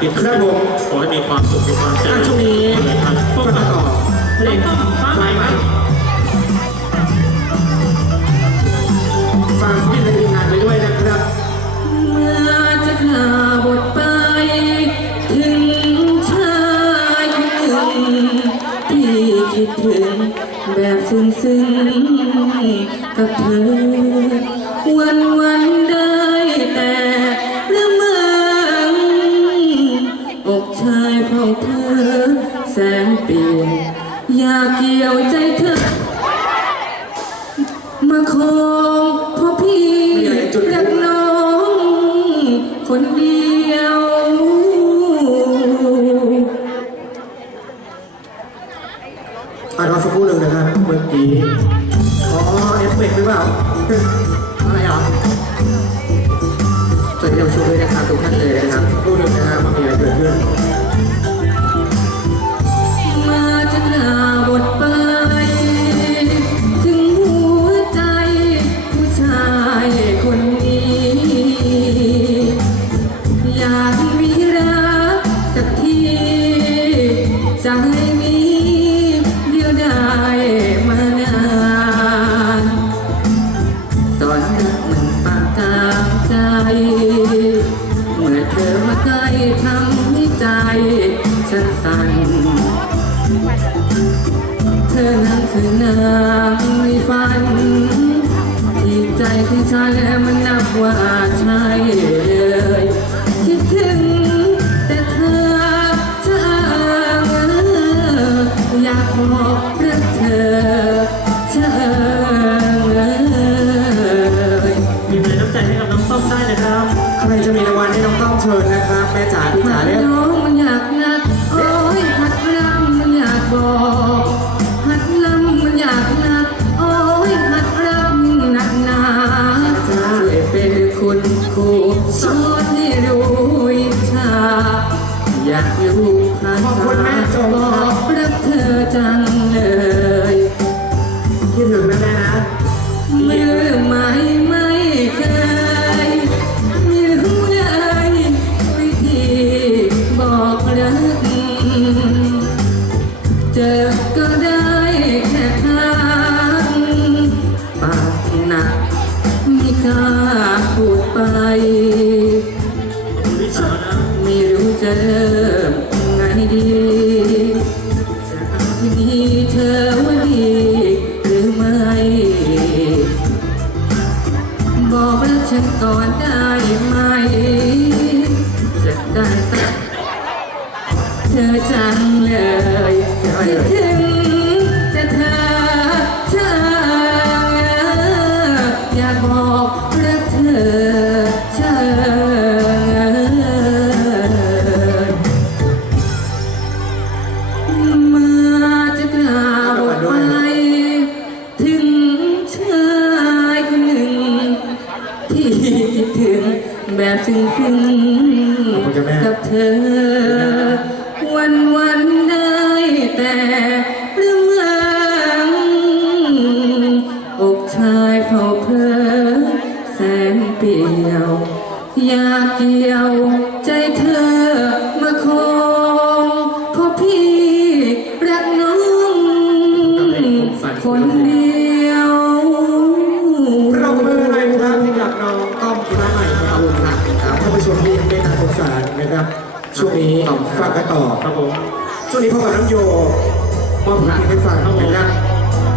ที่ครับผมขอให้มีความสุขมีความเจริญช่วงนี้เลยครับฟังต่อเพลงฟ้าใหม่ครับฝากพี่ในทีมงานไปด้วยนะครับ เมื่อจะขาบทไป ถึงชายคนหนึ่งที่คิดถึงแบบซึ้งๆกับเธอ วันวันๆได้แต่ อกชายของเธอ แสนเปลี่ยนอยากเกี่ยวใจเธอ มาคองพราะพี่รักน้อง คนเดียว อ่านรอสักครู่หนึ่งนะครับเมื่อกี้อ๋อเอฟเฟกต์หรือเปล่า อะไรเหรอส ใจนี้เดียวได้มานานตอนรักมันปากกาใจ เมื่อเธอมาใกล้ทำให้ใจฉันสั่นเธอนั้นคือนางในฝันที่ใจของฉันมันนับว่าใช่ จะมีรางวัลให้น้องต้องเชิญนะครับแม่จ๋าพี่จ๋าเนี่ยน้องมันอยากนักโอ้ยหัดรำมันอยากบอกหัดลำมันอยากนักโอ้ยหัดรำหนักหนาช่วยเป็นคุณครูสอนให้รู้วิชาอยากอยู่ข้างขอบคุณแม่จงบคอก เจอก็ได้แค่ทางปากหนักไม่กล้าพูดไป ไม่รู้จะเริ่มไงดีจะเอาที่นี้เธอว่าดีหรือไม่ บอกรักฉันก่อนได้ไหม จะได้ตัดเธอจังเลย คิดถึงแต่เธอเธออยากบอกรักเธอเธอมาจะกล่าวไปถึงชายคนหนึ่ง ที่คิดถึงแบบซึ้งๆกับเธอวันวันๆได้ แต่เรื่องเมืองอกชายเฝ้าเพลอแสนเปลี่ยว อยากเกี่ยวใจเธอมาคองเพราะพี่รักน้องคนเดียว เรามือเลยครับที่กับน้องต้อมฟ้าใหม่มาบุญรักครับท่านผู้ชมที่ยังไม่ตาสงสารนะครับ ช่วงนี้ฝากกันต่อครับผม ช่วงนี้พ่อกับน้องโยมอบเพลงให้ฟังนะครับ